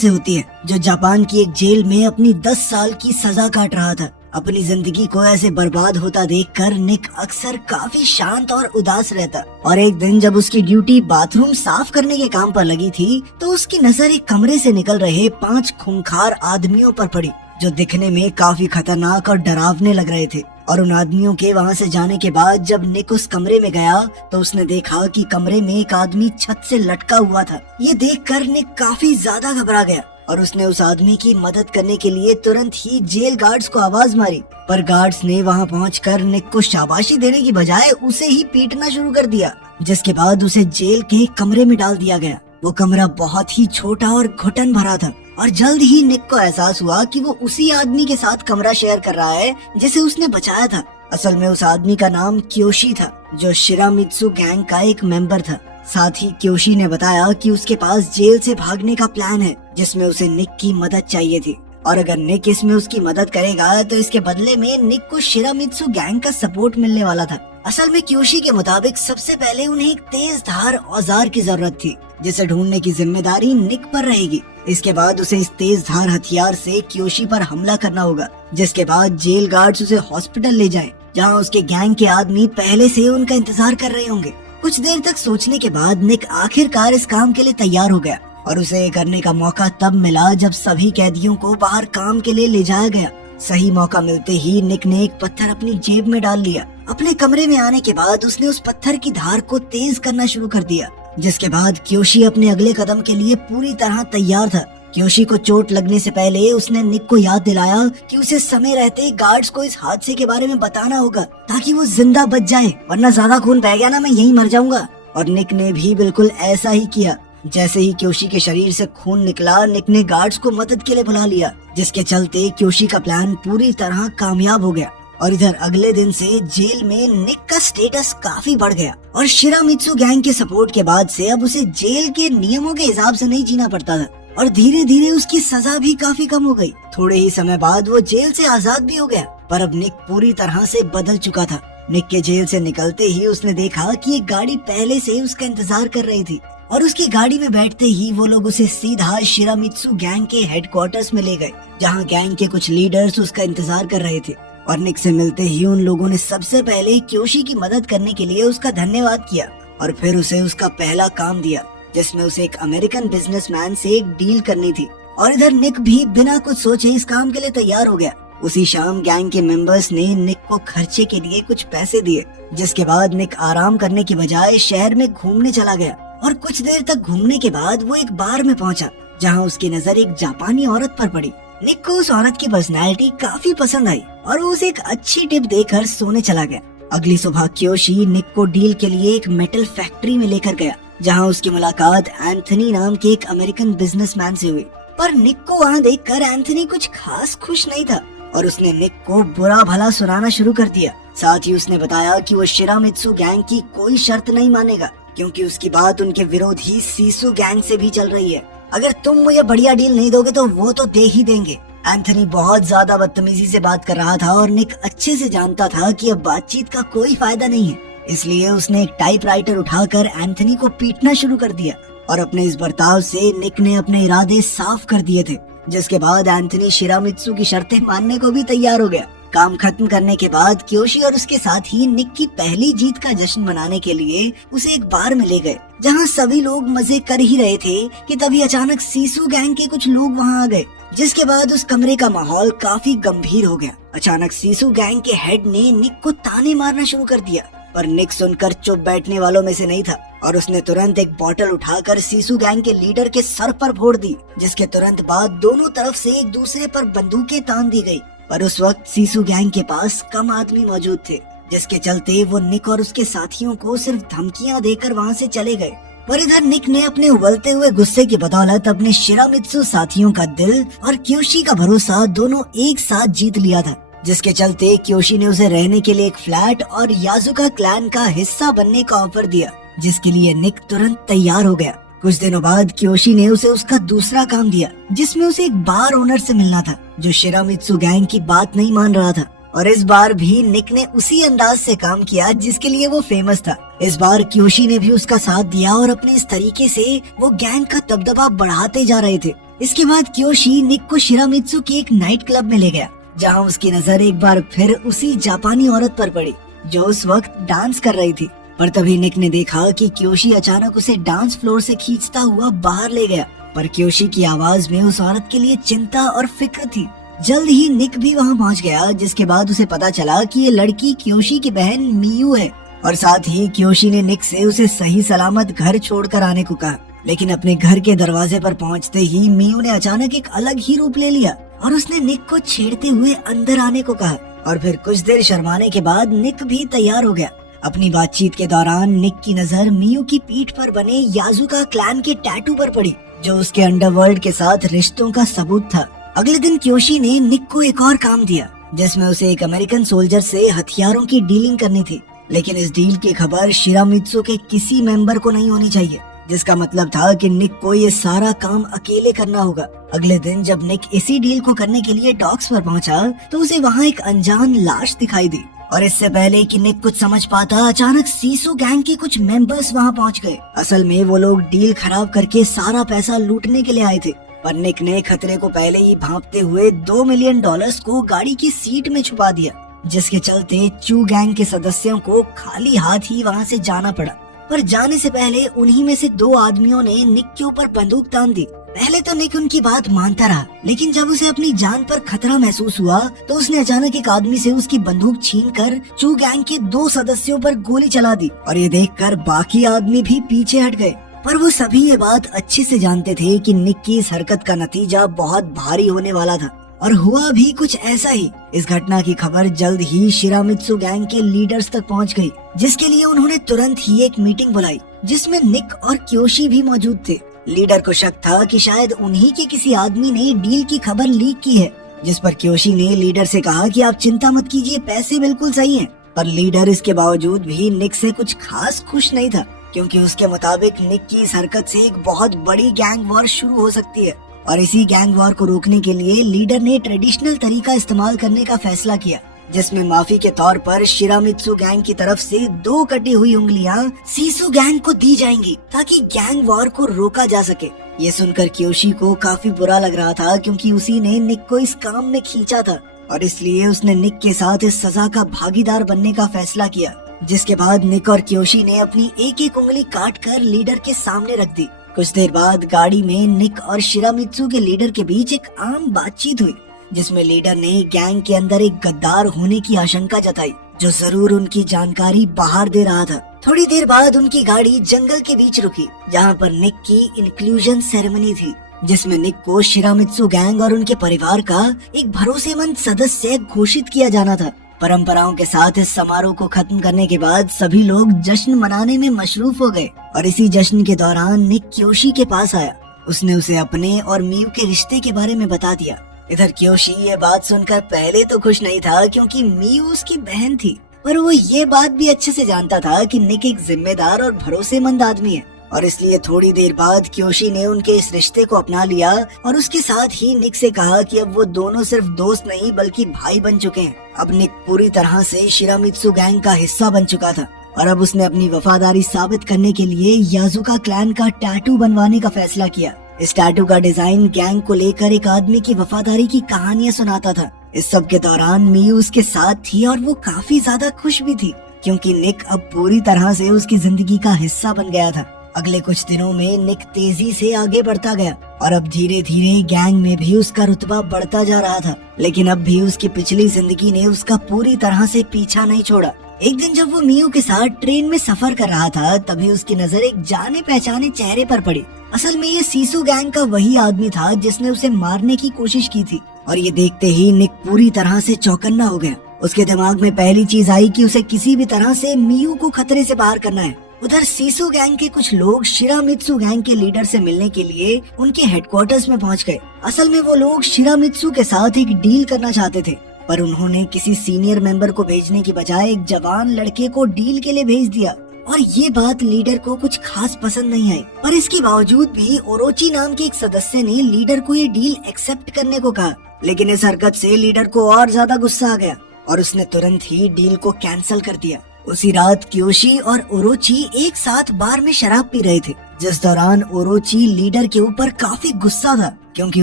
से होती है, जो जापान की एक जेल में अपनी 10 साल की सजा काट रहा था। अपनी जिंदगी को ऐसे बर्बाद होता देखकर निक अक्सर काफी शांत और उदास रहता, और एक दिन जब उसकी ड्यूटी बाथरूम साफ करने के काम पर लगी थी तो उसकी नजर एक कमरे से निकल रहे 5 खूंखार आदमियों पर पड़ी, जो दिखने में काफी खतरनाक और डरावने लग रहे थे। और उन आदमियों के वहाँ से जाने के बाद जब निक उस कमरे में गया तो उसने देखा कि कमरे में एक आदमी छत से लटका हुआ था। ये देखकर निक काफी ज्यादा घबरा गया और उसने उस आदमी की मदद करने के लिए तुरंत ही जेल गार्ड्स को आवाज मारी, पर गार्ड्स ने वहाँ पहुंचकर निक को शाबाशी देने की बजाय उसे ही पीटना शुरू कर दिया, जिसके बाद उसे जेल के कमरे में डाल दिया गया। वो कमरा बहुत ही छोटा और घुटन भरा था, और जल्द ही निक को एहसास हुआ कि वो उसी आदमी के साथ कमरा शेयर कर रहा है जिसे उसने बचाया था। असल में उस आदमी का नाम क्योशी था, जो शिरामित्सु गैंग का एक मेंबर था। साथ ही क्योशी ने बताया कि उसके पास जेल से भागने का प्लान है, जिसमें उसे निक की मदद चाहिए थी, और अगर निक इसमें उसकी मदद करेगा तो इसके बदले में निक को शिरामित्सु गैंग का सपोर्ट मिलने वाला था। असल में क्योशी के मुताबिक सबसे पहले उन्हें एक तेज धार औजार की जरूरत थी, जिसे ढूंढने की जिम्मेदारी निक पर रहेगी। इसके बाद उसे इस तेज धार हथियार से क्योशी पर हमला करना होगा, जिसके बाद जेल गार्ड्स उसे हॉस्पिटल ले जाएं, जहां उसके गैंग के आदमी पहले से उनका इंतजार कर रहे होंगे। कुछ देर तक सोचने के बाद निक आखिरकार इस काम के लिए तैयार हो गया, और उसे करने का मौका तब मिला जब सभी कैदियों को बाहर काम के लिए ले जाया गया। सही मौका मिलते ही निक ने एक पत्थर अपनी जेब में डाल लिया। अपने कमरे में आने के बाद उसने उस पत्थर की धार को तेज करना शुरू कर दिया, जिसके बाद क्योशी अपने अगले कदम के लिए पूरी तरह तैयार था। क्योशी को चोट लगने से पहले उसने निक को याद दिलाया कि उसे समय रहते गार्ड्स को इस हादसे के बारे में बताना होगा, ताकि वो जिंदा बच जाए, वरना ज्यादा खून बह गया ना मैं यहीं मर जाऊंगा। और निक ने भी बिल्कुल ऐसा ही किया। जैसे ही क्योशी के शरीर से खून निकला, निक ने गार्ड्स को मदद के लिए बुला लिया, जिसके चलते क्योशी का प्लान पूरी तरह कामयाब हो गया। और इधर अगले दिन से जेल में निक का स्टेटस काफी बढ़ गया, और शिरामित्सु गैंग के सपोर्ट के बाद से अब उसे जेल के नियमों के हिसाब से नहीं जीना पड़ता था, और धीरे धीरे उसकी सजा भी काफी कम हो गई। थोड़े ही समय बाद वो जेल से आजाद भी हो गया, पर अब निक पूरी तरह से बदल चुका था। निक के जेल से निकलते ही उसने देखा कि एक गाड़ी पहले से उसका इंतजार कर रही थी, और उसकी गाड़ी में बैठते ही वो लोग उसे सीधा शिरामित्सु गैंग के हेडक्वार्टर्स में ले गए, जहाँ गैंग के कुछ लीडर्स उसका इंतजार कर रहे थे। और निक से मिलते ही उन लोगों ने सबसे पहले क्योशी की मदद करने के लिए उसका धन्यवाद किया, और फिर उसे उसका पहला काम दिया, जिसमें उसे एक अमेरिकन बिजनेसमैन से एक डील करनी थी। और इधर निक भी बिना कुछ सोचे इस काम के लिए तैयार हो गया। उसी शाम गैंग के मेंबर्स ने निक को खर्चे के लिए कुछ पैसे दिए, जिसके बाद निक आराम करने की बजाय शहर में घूमने चला गया। और कुछ देर तक घूमने के बाद वो एक बार में पहुंचा, जहां उसकी नजर एक जापानी औरत पर पड़ी। निक को उस औरत की पर्सनैलिटी काफी पसंद आई, और वो उसे एक अच्छी टिप देकर सोने चला गया। अगली सुबह क्योशी निक को डील के लिए एक मेटल फैक्ट्री में लेकर गया, जहां उसकी मुलाकात एंथनी नाम के एक अमेरिकन बिजनेसमैन से हुई। पर निक को वहां देखकर एंथनी कुछ खास खुश नहीं था, और उसने निक को बुरा भला सुनाना शुरू कर दिया। साथ ही उसने बताया कि वो शिरामित्सु गैंग की कोई शर्त नहीं मानेगा, क्योंकि उसकी बात उनके विरोधी सीसु गैंग से भी चल रही है। अगर तुम मुझे बढ़िया डील नहीं दोगे तो वो तो दे ही देंगे। एंथनी बहुत ज्यादा बदतमीजी से बात कर रहा था, और निक अच्छे से जानता था कि अब बातचीत का कोई फायदा नहीं है, इसलिए उसने एक टाइपराइटर उठाकर एंथनी को पीटना शुरू कर दिया। और अपने इस बर्ताव से निक ने अपने इरादे साफ कर दिए थे, जिसके बाद एंथनी शिरामित्सु की शर्तें मानने को भी तैयार हो गया। काम खत्म करने के बाद क्योशी और उसके साथी निक की पहली जीत का जश्न मनाने के लिए उसे एक बार में ले गए, जहां सभी लोग मजे कर ही रहे थे कि तभी अचानक सीसु गैंग के कुछ लोग वहां आ गए, जिसके बाद उस कमरे का माहौल काफी गंभीर हो गया। अचानक सीसु गैंग के हेड ने निक को ताने मारना शुरू कर दिया, पर निक सुनकर चुप बैठने वालों में से नहीं था, और उसने तुरंत एक बोतल उठाकर सीसु गैंग के लीडर के सर पर फोड़ दी, जिसके तुरंत बाद दोनों तरफ से एक दूसरे पर बंदूकें तान दी गई। पर उस वक्त सीसु गैंग के पास कम आदमी मौजूद थे, जिसके चलते वो निक और उसके साथियों को सिर्फ धमकियां देकर वहां से चले गए। पर इधर निक ने अपने उबलते हुए गुस्से की बदौलत अपने शिरामित्सु साथियों का दिल और क्योशी का भरोसा दोनों एक साथ जीत लिया था, जिसके चलते क्योशी ने उसे रहने के लिए एक फ्लैट और याजुका क्लैन का हिस्सा बनने का ऑफर दिया, जिसके लिए निक तुरंत तैयार हो गया। कुछ दिनों बाद क्योशी ने उसे उसका दूसरा काम दिया, जिसमें उसे एक बार ओनर से मिलना था, जो शिरामित्सु गैंग की बात नहीं मान रहा था। और इस बार भी निक ने उसी अंदाज से काम किया जिसके लिए वो फेमस था। इस बार क्योशी ने भी उसका साथ दिया, और अपने इस तरीके से वो गैंग का दबदबा बढ़ाते जा रहे थे। इसके बाद क्योशी निक को शिरामित्सु के एक नाइट क्लब में ले गया, जहाँ उसकी नजर एक बार फिर उसी जापानी औरत पर पड़ी जो उस वक्त डांस कर रही थी। पर तभी निक ने देखा कि क्योशी अचानक उसे डांस फ्लोर से खींचता हुआ बाहर ले गया। पर क्योशी की आवाज में उस औरत के लिए चिंता और फिक्र थी। जल्द ही निक भी वहाँ पहुँच गया, जिसके बाद उसे पता चला कि ये लड़की क्योशी की बहन मियू है। और साथ ही क्योशी ने निक से उसे सही सलामत घर छोड़कर आने को कहा। लेकिन अपने घर के दरवाजे पर पहुँचते ही मियू ने अचानक एक अलग ही रूप ले लिया और उसने निक को छेड़ते हुए अंदर आने को कहा। और फिर कुछ देर शर्माने के बाद निक भी तैयार हो गया। अपनी बातचीत के दौरान निक की नजर मियू की पीठ पर बने याजुका क्लैन के टैटू पर पड़ी, जो उसके अंडरवर्ल्ड के साथ रिश्तों का सबूत था। अगले दिन क्योशी ने निक को एक और काम दिया, जिसमें उसे एक अमेरिकन सोल्जर से हथियारों की डीलिंग करनी थी। लेकिन इस डील की खबर शिरामित्सु के किसी मेंबर को नहीं होनी चाहिए, जिसका मतलब था कि निक को ये सारा काम अकेले करना होगा। अगले दिन जब निक इसी डील को करने के लिए डॉक्स पर पहुंचा, तो उसे वहां एक अनजान लाश दिखाई दी। और इससे पहले कि निक कुछ समझ पाता, अचानक सीसू गैंग के कुछ मेंबर्स वहां पहुंच गए। असल में वो लोग डील खराब करके सारा पैसा लूटने के लिए आए थे। पर निक ने खतरे को पहले ही भांपते हुए $2 मिलियन को गाड़ी की सीट में छुपा दिया, जिसके चलते चू गैंग के सदस्यों को खाली हाथ ही वहां से जाना पड़ा। पर जाने से पहले उन्हीं में से 2 आदमियों ने निक के ऊपर बंदूक तान दी। पहले तो निक उनकी बात मानता रहा, लेकिन जब उसे अपनी जान पर खतरा महसूस हुआ तो उसने अचानक एक आदमी से उसकी बंदूक छीनकर चू गैंग के 2 सदस्यों पर गोली चला दी। और ये देखकर बाकी आदमी भी पीछे हट गए। पर वो सभी ये बात अच्छे से जानते थे कि निक की इस हरकत का नतीजा बहुत भारी होने वाला था। और हुआ भी कुछ ऐसा ही। इस घटना की खबर जल्द ही शिरामित्सु गैंग के लीडर्स तक पहुंच गई, जिसके लिए उन्होंने तुरंत ही एक मीटिंग बुलाई, जिसमें निक और क्योशी भी मौजूद थे। लीडर को शक था कि शायद उन्हीं के किसी आदमी ने डील की खबर लीक की है, जिस पर क्योशी ने लीडर से कहा कि आप चिंता मत कीजिए, पैसे बिल्कुल सही हैं। पर लीडर इसके बावजूद भी निक से कुछ खास खुश नहीं था, क्योंकि उसके मुताबिक निक की इस हरकत से एक बहुत बड़ी गैंग वॉर शुरू हो सकती है। और इसी गैंग वॉर को रोकने के लिए लीडर ने ट्रेडिशनल तरीका इस्तेमाल करने का फैसला किया, जिसमें माफी के तौर पर शिरामित्सु गैंग की तरफ से 2 कटी हुई उंगलियां सीसू गैंग को दी जाएंगी, ताकि गैंग वॉर को रोका जा सके। ये सुनकर क्योशी को काफी बुरा लग रहा था, क्योंकि उसी ने निक को इस काम में खींचा था और इसलिए उसने निक के साथ इस सजा का भागीदार बनने का फैसला किया। जिसके बाद निक और क्योशी ने अपनी एक उंगली काट कर लीडर के सामने रख दी। कुछ देर बाद गाड़ी में निक और शिरामित्सु के लीडर के बीच एक आम बातचीत हुई, जिसमें लीडर ने गैंग के अंदर एक गद्दार होने की आशंका जताई, जो जरूर उनकी जानकारी बाहर दे रहा था। थोड़ी देर बाद उनकी गाड़ी जंगल के बीच रुकी, जहां पर निक की इंक्लूजन सेरेमनी थी, जिसमें निक को शिरामित्सु गैंग और उनके परिवार का एक भरोसेमंद सदस्य घोषित किया जाना था। परंपराओं के साथ इस समारोह को खत्म करने के बाद सभी लोग जश्न मनाने में मशरूफ हो गए। और इसी जश्न के दौरान निक क्योशी के पास आया। उसने उसे अपने और मियू के रिश्ते के बारे में बता दिया। इधर क्योशी ये बात सुनकर पहले तो खुश नहीं था, क्योंकि मियू उसकी बहन थी, पर वो ये बात भी अच्छे से जानता था कि निक एक जिम्मेदार और भरोसेमंद आदमी है। और इसलिए थोड़ी देर बाद क्योशी ने उनके इस रिश्ते को अपना लिया और उसके साथ ही निक से कहा कि अब वो दोनों सिर्फ दोस्त नहीं बल्कि भाई बन चुके हैं। अब निक पूरी तरह से शिरामित्सु गैंग का हिस्सा बन चुका था और अब उसने अपनी वफादारी साबित करने के लिए याजुका क्लैन का टैटू बनवाने का फैसला किया। इस टैटू का डिजाइन गैंग को लेकर एक आदमी की वफादारी की कहानियां सुनाता था। इस सब के दौरान मियू उसके साथ थी और वो काफी ज्यादा खुश भी थी, क्योंकि निक अब पूरी तरह से उसकी जिंदगी का हिस्सा बन गया था। अगले कुछ दिनों में निक तेजी से आगे बढ़ता गया और अब धीरे धीरे गैंग में भी उसका रुतबा बढ़ता जा रहा था। लेकिन अब भी उसकी पिछली जिंदगी ने उसका पूरी तरह से पीछा नहीं छोड़ा। एक दिन जब वो मियू के साथ ट्रेन में सफर कर रहा था, तभी उसकी नजर एक जाने पहचाने चेहरे पर पड़ी। असल में ये सीसू गैंग का वही आदमी था जिसने उसे मारने की कोशिश की थी। और ये देखते ही निक पूरी तरह से चौकन्ना हो गया। उसके दिमाग में पहली चीज आई कि उसे किसी भी तरह से मियू को खतरे से बाहर करना है। उधर सीसू गैंग के कुछ लोग शिरामित्सु गैंग के लीडर से मिलने के लिए उनके हेडक्वार्टर्स में पहुंच गए। असल में वो लोग शिरामित्सु के साथ एक डील करना चाहते थे, पर उन्होंने किसी सीनियर मेंबर को भेजने की बजाय एक जवान लड़के को डील के लिए भेज दिया। और ये बात लीडर को कुछ खास पसंद नहीं आई। पर इसके बावजूद भी ओरोची नाम के एक सदस्य ने लीडर को ये डील एक्सेप्ट करने को कहा। लेकिन इस हरकत से लीडर को और ज्यादा गुस्सा आ गया और उसने तुरंत ही डील को कैंसिल कर दिया। उसी रात क्योशी और ओरोची एक साथ बार में शराब पी रहे थे, जिस दौरान ओरोची लीडर के ऊपर काफी गुस्सा था क्योंकि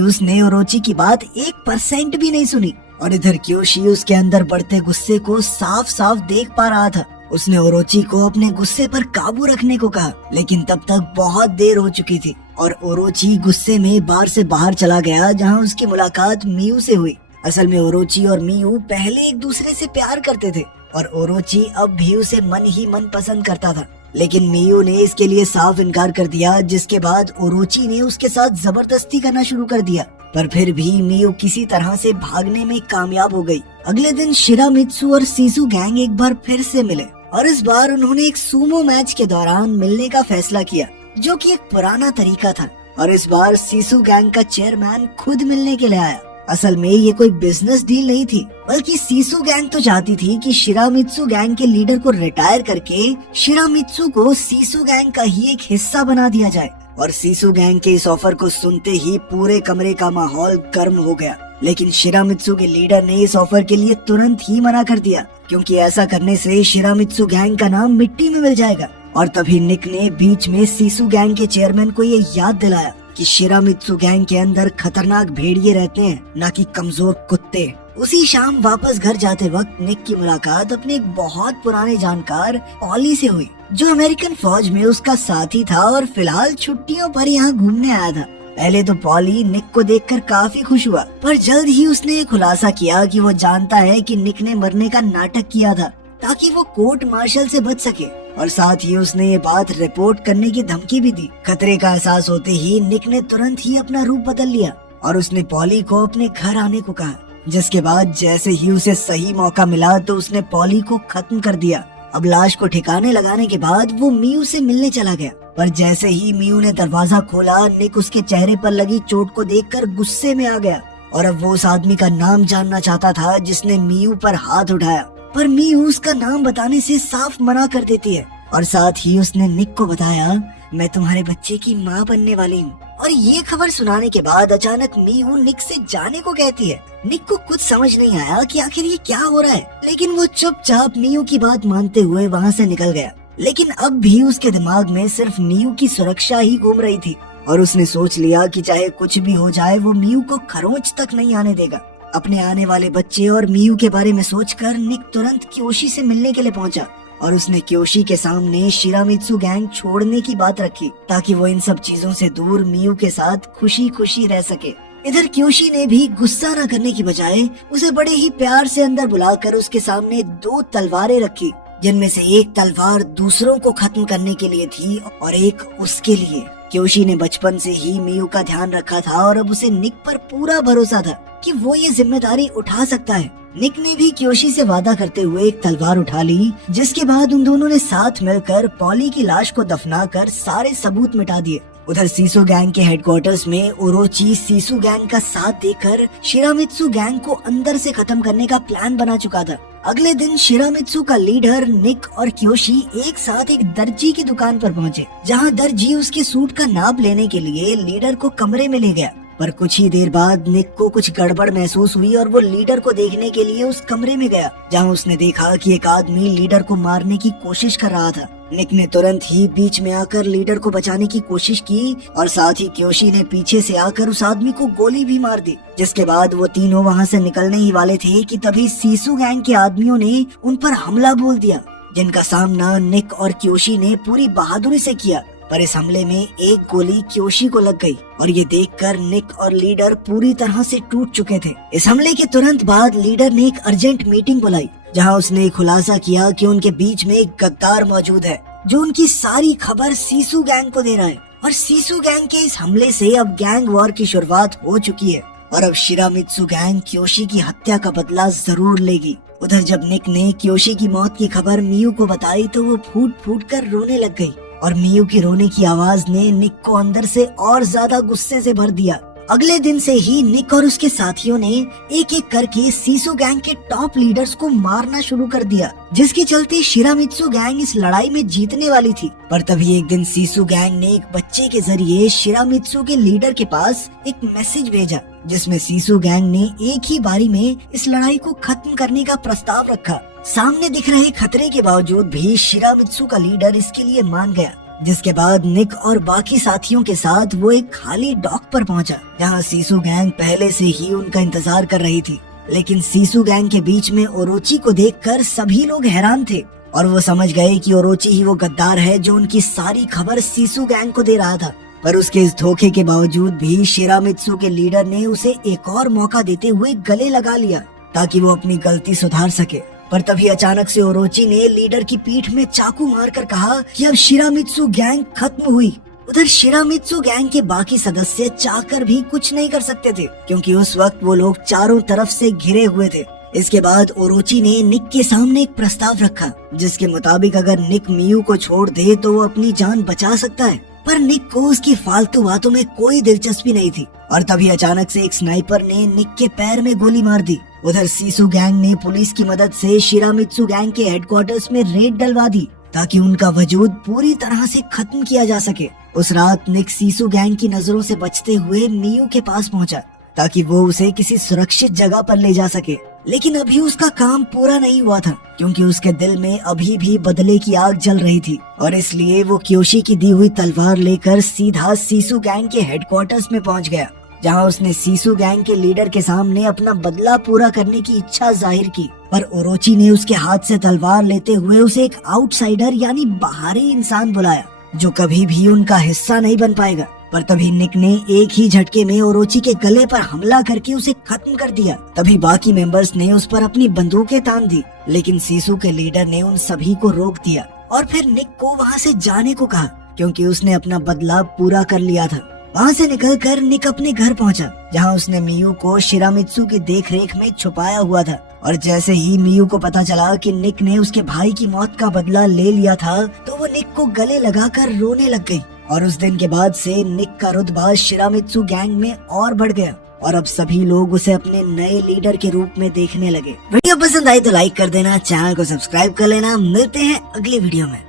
उसने ओरोची की बात 1% भी नहीं सुनी। और इधर क्योशी उसके अंदर बढ़ते गुस्से को साफ साफ देख पा रहा था। उसने ओरोची को अपने गुस्से पर काबू रखने को कहा, लेकिन तब तक बहुत देर हो चुकी थी और ओरोची गुस्से में बार से बाहर चला गया, जहां उसकी मुलाकात मियू से हुई। असल में ओरोची और मियू पहले एक दूसरे से प्यार करते थे और ओरोची अब भी उसे मन ही मन पसंद करता था, लेकिन मियू ने इसके लिए साफ इनकार कर दिया, जिसके बाद ओरोची ने उसके साथ जबरदस्ती करना शुरू कर दिया। पर फिर भी मियू किसी तरह से भागने में कामयाब हो गई। अगले दिन शिरामित्सु और सीसू गैंग एक बार फिर से मिले और इस बार उन्होंने एक सूमो मैच के दौरान मिलने का फैसला किया, जो कि एक पुराना तरीका था। और इस बार सीसू गैंग का चेयरमैन खुद मिलने के लिए आया। असल में ये कोई बिजनेस डील नहीं थी, बल्कि सीसू गैंग तो चाहती थी कि शिरामित्सु गैंग के लीडर को रिटायर करके शिरामित्सु को सीसू गैंग का ही एक हिस्सा बना दिया जाए। और सीसू गैंग के इस ऑफर को सुनते ही पूरे कमरे का माहौल गर्म हो गया, लेकिन शिरामित्सु के लीडर ने इस ऑफर के लिए तुरंत ही मना कर दिया, क्योंकि ऐसा करने से शिरामित्सु गैंग का नाम मिट्टी में मिल जाएगा। और तभी निक ने बीच में सीसू गैंग के चेयरमैन को ये याद दिलाया कि शिरामित्सु गैंग के अंदर खतरनाक भेड़िए रहते हैं, न कि कमजोर कुत्ते। उसी शाम वापस घर जाते वक्त निक की मुलाकात अपने एक बहुत पुराने जानकार पॉली से हुई, जो अमेरिकन फौज में उसका साथी था और फिलहाल छुट्टियों पर यहाँ घूमने आया था। पहले तो पॉली निक को देखकर काफी खुश हुआ, पर जल्द ही उसने ये खुलासा किया कि वो जानता है कि निक ने मरने का नाटक किया था ताकि वो कोर्ट मार्शल से बच सके, और साथ ही उसने ये बात रिपोर्ट करने की धमकी भी दी। खतरे का एहसास होते ही निक ने तुरंत ही अपना रूप बदल लिया और उसने पॉली को अपने घर आने को कहा, जिसके बाद जैसे ही उसे सही मौका मिला तो उसने पॉली को खत्म कर दिया। अब लाश को ठिकाने लगाने के बाद वो मियू से मिलने चला गया, पर जैसे ही मियू ने दरवाजा खोला, निक उसके चेहरे पर लगी चोट को देखकर गुस्से में आ गया और अब वो उस आदमी का नाम जानना चाहता था जिसने मियू पर हाथ उठाया। पर मियू उसका नाम बताने से साफ मना कर देती है और साथ ही उसने निक को बताया, मैं तुम्हारे बच्चे की माँ बनने वाली हूँ। और ये खबर सुनाने के बाद अचानक मियू निक से जाने को कहती है। निक को कुछ समझ नहीं आया कि आखिर ये क्या हो रहा है, लेकिन वो चुपचाप मियू की बात मानते हुए वहाँ से निकल गया। लेकिन अब भी उसके दिमाग में सिर्फ मियू की सुरक्षा ही घूम रही थी और उसने सोच लिया कि चाहे कुछ भी हो जाए वो मियू को खरोंच तक नहीं आने देगा। अपने आने वाले बच्चे और मियू के बारे में सोचकर निक तुरंत क्योशी से मिलने के लिए पहुंचा और उसने क्योशी के सामने शिरामित्सु गैंग छोड़ने की बात रखी ताकि वो इन सब चीजों से दूर मियू के साथ खुशी खुशी रह सके। इधर क्योशी ने भी गुस्सा न करने की बजाय उसे बड़े ही प्यार से अंदर बुलाकर उसके सामने 2 तलवारें रखी, जिनमें से एक तलवार दूसरों को खत्म करने के लिए थी और एक उसके लिए। क्योशी ने बचपन से ही मियू का ध्यान रखा था और अब उसे निक पर पूरा भरोसा था कि वो ये जिम्मेदारी उठा सकता है। निक ने भी क्योशी से वादा करते हुए एक तलवार उठा ली, जिसके बाद उन दोनों ने साथ मिलकर पॉली की लाश को दफनाकर सारे सबूत मिटा दिए। उधर सीसू गैंग के हेडक्वार्टर्स में ओरोची सीसू गैंग का साथ देकर शिरामित्सु गैंग को अंदर से खत्म करने का प्लान बना चुका था। अगले दिन शिरामित्सु का लीडर निक और क्योशी एक साथ एक दर्जी की दुकान पर पहुंचे, जहां दर्जी उसके सूट का नाप लेने के लिए लीडर को कमरे में ले गया। पर कुछ ही देर बाद निक को कुछ गड़बड़ महसूस हुई और वो लीडर को देखने के लिए उस कमरे में गया, जहां उसने देखा कि एक आदमी लीडर को मारने की कोशिश कर रहा था। निक ने तुरंत ही बीच में आकर लीडर को बचाने की कोशिश की और साथ ही क्योशी ने पीछे से आकर उस आदमी को गोली भी मार दी। जिसके बाद वो तीनों वहां से निकलने ही वाले थे कि तभी सीसू गैंग के आदमियों ने उन पर हमला बोल दिया, जिनका सामना निक और क्योशी ने पूरी बहादुरी से किया। पर इस हमले में एक गोली क्योशी को लग गई और ये देखकर निक और लीडर पूरी तरह से टूट चुके थे। इस हमले के तुरंत बाद लीडर ने एक अर्जेंट मीटिंग बुलाई, जहां उसने खुलासा किया कि उनके बीच में एक गद्दार मौजूद है जो उनकी सारी खबर सीसू गैंग को दे रहा है और सीसू गैंग के इस हमले से अब गैंग वॉर की शुरुआत हो चुकी है और अब शिरामित्सु गैंग क्योशी की हत्या का बदला जरूर लेगी। उधर जब निक ने क्योशी की मौत की खबर मियू को बताई तो वो फूट फूट कर रोने लग गई और मियू की रोने की आवाज ने निक को अंदर से और ज्यादा गुस्से से भर दिया। अगले दिन से ही निक और उसके साथियों ने एक एक करके सीसू गैंग के टॉप लीडर्स को मारना शुरू कर दिया, जिसके चलते शिरामित्सु गैंग इस लड़ाई में जीतने वाली थी। पर तभी एक दिन सीसू गैंग ने एक बच्चे के जरिए शिरामित्सु के लीडर के पास एक मैसेज भेजा, जिसमें सीसू गैंग ने एक ही बारी में इस लड़ाई को खत्म करने का प्रस्ताव रखा। सामने दिख रहे खतरे के बावजूद भी शिरामित्सु का लीडर इसके लिए मान गया, जिसके बाद निक और बाकी साथियों के साथ वो एक खाली डॉक पर पहुंचा, जहां सीसू गैंग पहले से ही उनका इंतजार कर रही थी। लेकिन सीसू गैंग के बीच में ओरोची को देखकर सभी लोग हैरान थे और वो समझ गए कि ओरोची ही वो गद्दार है जो उनकी सारी खबर सीसू गैंग को दे रहा था। पर उसके इस धोखे के बावजूद भी शिरामित्सु के लीडर ने उसे एक और मौका देते हुए गले लगा लिया ताकि वो अपनी गलती सुधार सके। पर तभी अचानक से ओरोची ने लीडर की पीठ में चाकू मारकर कहा कि अब शिरामित्सु गैंग खत्म हुई। उधर शिरामित्सु गैंग के बाकी सदस्य चाहकर भी कुछ नहीं कर सकते थे, क्योंकि उस वक्त वो लोग चारों तरफ से घिरे हुए थे। इसके बाद ओरोची ने निक के सामने एक प्रस्ताव रखा, जिसके मुताबिक अगर निक मियू को छोड़ दे तो वो अपनी जान बचा सकता है। पर निक को उसकी फालतू बातों में कोई दिलचस्पी नहीं थी और तभी अचानक से एक स्नाइपर ने निक के पैर में गोली मार दी। उधर सीसू गैंग ने पुलिस की मदद से शिरामित्सु गैंग के हेडक्वार्टर्स में रेड डलवा दी ताकि उनका वजूद पूरी तरह से खत्म किया जा सके। उस रात निक सीसू गैंग की नजरों से बचते हुए मियू के पास पहुंचा ताकि वो उसे किसी सुरक्षित जगह पर ले जा सके। लेकिन अभी उसका काम पूरा नहीं हुआ था, क्योंकि उसके दिल में अभी भी बदले की आग जल रही थी और इसलिए वो क्योशी की दी हुई तलवार लेकर सीधा सीसू गैंग के हेडक्वार्टर्स में पहुंच गया, जहां उसने सीसू गैंग के लीडर के सामने अपना बदला पूरा करने की इच्छा जाहिर की। पर ओरोची ने उसके हाथ से तलवार लेते हुए उसे एक आउटसाइडर यानी बाहरी इंसान बुलाया, जो कभी भी उनका हिस्सा नहीं बन पाएगा। पर तभी निक ने एक ही झटके में ओरोची के गले पर हमला करके उसे खत्म कर दिया। तभी बाकी मेंबर्स ने उस पर अपनी बंदूकें तान दी, लेकिन सीसू के लीडर ने उन सभी को रोक दिया और फिर निक को वहाँ से जाने को कहा, क्योंकि उसने अपना बदला पूरा कर लिया था। वहाँ से निकलकर निक अपने घर पहुँचा, जहाँ उसने मियू को शिरामित्सु की देखरेख में छुपाया हुआ था। और जैसे ही मियू को पता चला कि निक ने उसके भाई की मौत का बदला ले लिया था, तो वो निक को गले लगाकर रोने लग गई। और उस दिन के बाद से निक का रुतबा शिरामित्सु गैंग में और बढ़ गया और अब सभी लोग उसे अपने नए लीडर के रूप में देखने लगे। वीडियो पसंद आई तो लाइक कर देना, चैनल को सब्सक्राइब कर लेना। मिलते हैं अगली वीडियो में।